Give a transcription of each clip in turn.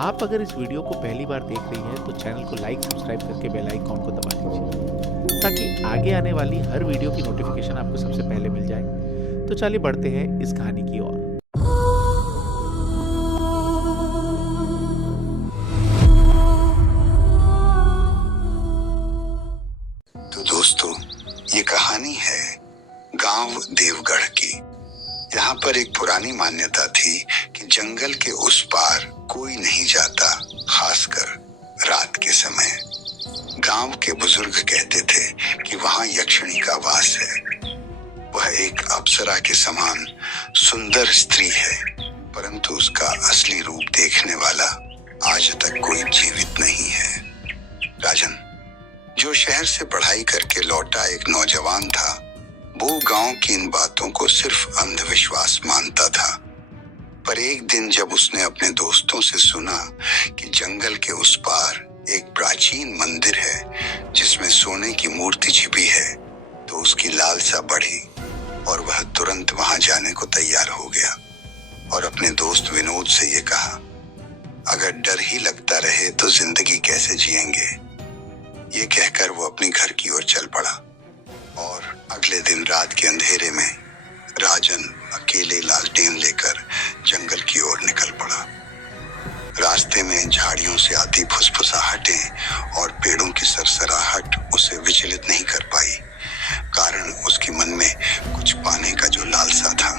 आप अगर इस वीडियो को पहली बार देख रही हैं तो चैनल को लाइक सब्सक्राइब करके बेल आइकॉन को दबा दीजिए ताकि आगे आने वाली हर वीडियो की नोटिफिकेशन आपको सबसे पहले मिल जाए। तो चलिए बढ़ते हैं इस कहानी की ओर। तो दोस्तों, ये कहानी है गांव देवगढ़ की। यहाँ पर एक पुरानी मान्यता थी कि जंगल के उस पार कोई नहीं जाता, खासकर रात के समय। गांव के बुजुर्ग कहते थे कि वहाँ यक्षिणी का वास है। वह एक अप्सरा के समान सुंदर स्त्री है, परंतु उसका असली रूप देखने वाला आज तक कोई जीवित नहीं है। राजन, जो शहर से पढ़ाई करके लौटा एक नौजवान था, वो गांव की इन बातों को सिर्फ अंधविश्वास मानता था। पर एक दिन जब उसने अपने दोस्तों से सुना कि जंगल के उस पार एक प्राचीन मंदिर है जिसमें सोने की मूर्ति छिपी है, तो उसकी लालसा बढ़ी और वह तुरंत वहां जाने को तैयार हो गया और अपने दोस्त विनोद से ये कहा, अगर डर ही लगता रहे तो जिंदगी कैसे जिएंगे। ये कहकर वो अपनी घर की ओर चल पड़ा और अगले दिन रात के अंधेरे में राजन अकेले लालटेन लेकर जंगल की ओर निकल पड़ा। रास्ते में झाड़ियों से आती फुसफुसाहटें और पेड़ों की सरसराहट उसे विचलित नहीं कर पाई, कारण उसके मन में कुछ पाने का जो लालसा था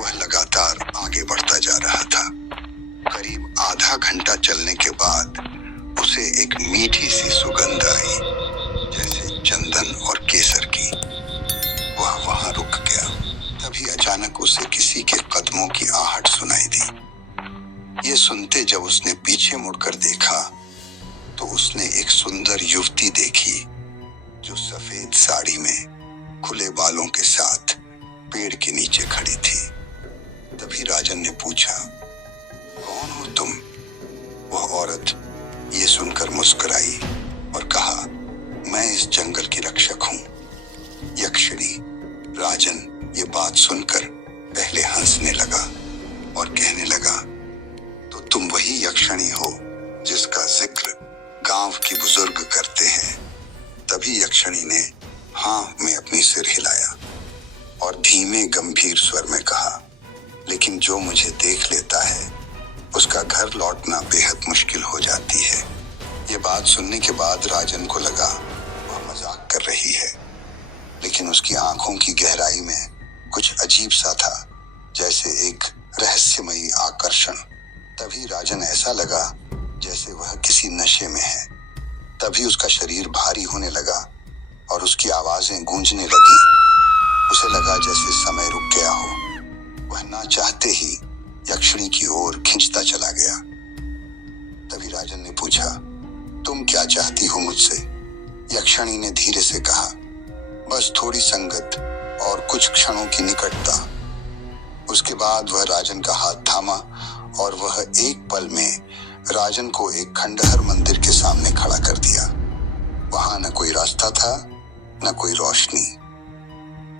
वह लगातार आगे बढ़ता जा रहा था। करीब आधा घंटा चलने के बाद उसे एक मीठी सी सुगंध आई, जैसे चंदन और केसर की। वह वहां रुक गया। तभी अचानक उसे किसी के कदमों की आहट सुनाई दी। ये सुनते जब उसने पीछे मुड़कर देखा तो उसने एक सुंदर युवती देखी जो सफेद साड़ी में खुले बालों के साथ पेड़ के नीचे खड़ी थी। तभी राजन ने पूछा, कौन हो तुम? वह औरत ये सुनकर मुस्कुराई और कहा, मैं इस जंगल की रक्षक हूँ, यक्षिणी। राजन ये बात सुनकर पहले हंसने लगा और कहने लगा, तो तुम वही यक्षिणी हो जिसका जिक्र गांव के बुजुर्ग करते हैं। तभी यक्षिणी ने हाँ में अपनी सिर हिलाया और धीमे गंभीर स्वर में कहा, लेकिन जो मुझे देख लेता है उसका घर लौटना बेहद मुश्किल हो जाती है। ये बात सुनने के बाद राजन को लगा वह मजाक कर रही है, लेकिन उसकी आंखों की गहराई में कुछ अजीब सा था, जैसे एक रहस्यमयी आकर्षण। तभी राजन ऐसा लगा जैसे वह किसी नशे में है। तभी उसका शरीर भारी होने लगा और उसकी आवाजें गूंजने लगी। उसे लगा जैसे समय रुक गया हो। वह ना चाहते ही यक्षिणी की ओर खींचता चला गया। तभी राजन ने पूछा, तुम क्या चाहती हो मुझसे? यक्षिणी ने धीरे से कहा, बस थोड़ी संगत और कुछ क्षणों की निकटता। उसके बाद वह राजन का हाथ थामा और वह एक पल में राजन को एक खंडहर मंदिर के सामने खड़ा कर दिया। वहां न कोई रास्ता था, न कोई रोशनी।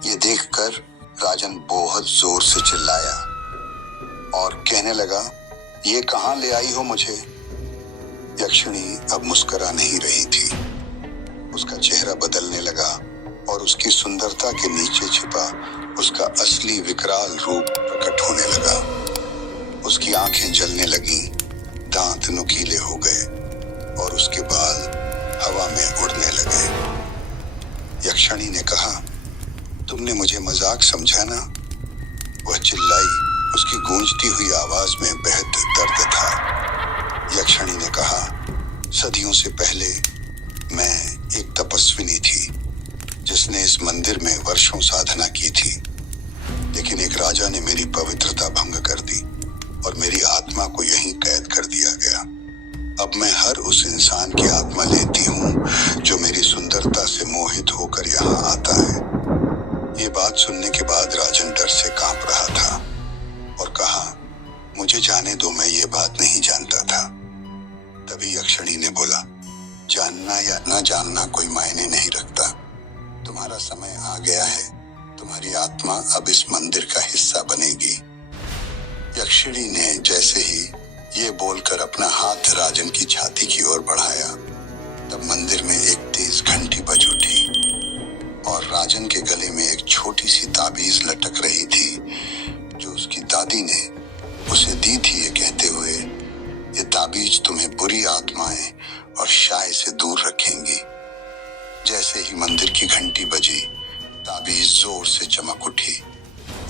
ये देखकर राजन बहुत जोर से चिल्लाया और कहने लगा, ये कहां ले आई हो मुझे? यक्षिणी अब मुस्कुरा नहीं रही थी। उसका चेहरा बदलने लगा और उसकी सुंदरता के नीचे छिपा उसका असली विकराल रूप प्रकट होने लगा। उसकी आंखें जलने लगीं, दांत नुकीले हो गए और उसके बाल हवा में उड़ने लगे। यक्षिणी ने कहा, तुमने मुझे मजाक समझा ना? वह चिल्लाई। उसकी गूंजती हुई आवाज में बेहद दर्द था। यक्षिणी ने कहा, सदियों से पहले मैं एक तपस्विनी थी जिसने इस मंदिर में वर्षों साधना की थी, लेकिन एक राजा ने मेरी पवित्रता भंग कर दी और मेरी आत्मा को यहीं कैद कर दिया गया। अब मैं हर उस इंसान की आत्मा लेती हूँ जो मेरी सुंदरता से मोहित होकर यहाँ आता है। ये बात सुनने के बाद राजन डर से कांप रहा था और कहा, मुझे जाने दो, मैं ये बात नहीं जानता था। तभी यक्षिणी ने बोला, जानना या न जानना कोई मायने नहीं रखता। तुम्हारा समय आ गया है, तुम्हारी आत्मा अब इस मंदिर का हिस्सा बनेगी। यक्षिणी ने जैसे ही ये बोलकर अपना हाथ राजन की छाती की ओर बढ़ाया। तब मंदिर में एक तेज घंटी बज उठी और राजन के गले में एक छोटी सी ताबीज लटक रही थी जो उसकी दादी ने उसे दी थी, ये कहते हुए, ये ताबीज तुम्हें बुरी आत्माएं और शाय से दूर रखेंगी। जैसे ही मंदिर की घंटी बजी, ताबीज जोर से चमक उठी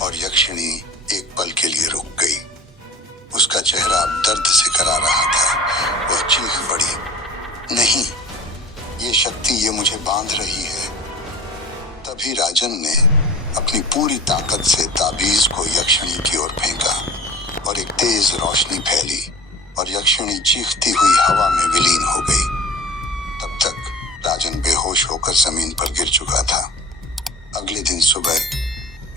और यक्षिणी एक पल के लिए रुक गई। उसका चेहरा अब दर्द से करा रहा था। वह चीख पड़ी, नहीं, ये शक्ति ये मुझे बांध रही है। तभी राजन ने अपनी पूरी ताकत से ताबीज को यक्षिणी की ओर फेंका और एक तेज रोशनी फैली और यक्षिणी चीखती हुई हवा में विलीन हो गई। तब तक राजन बेहोश होकर जमीन पर गिर चुका था। अगले दिन सुबह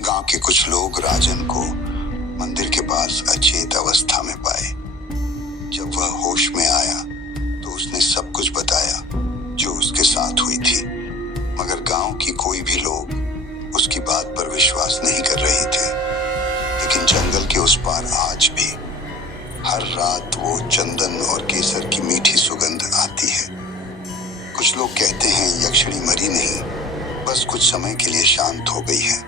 गांव के कुछ लोग राजन को मंदिर के पास अचेत अवस्था में पाए। जब वह होश में आया तो उसने सब कुछ बताया जो उसके साथ हुई थी, मगर गांव की कोई भी लोग उसकी बात पर विश्वास नहीं कर रहे थे। लेकिन जंगल के उस पार आज भी हर रात वो चंदन और केसर की मीठी सुगंध आती है। कुछ लोग कहते हैं यक्षिणी मरी नहीं, बस कुछ समय के लिए शांत हो गई है,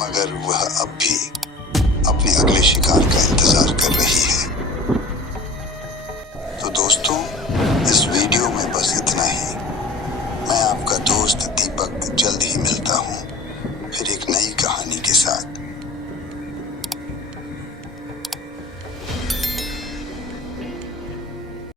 मगर वह अब भी अपने अगले शिकार का इंतजार कर रही है।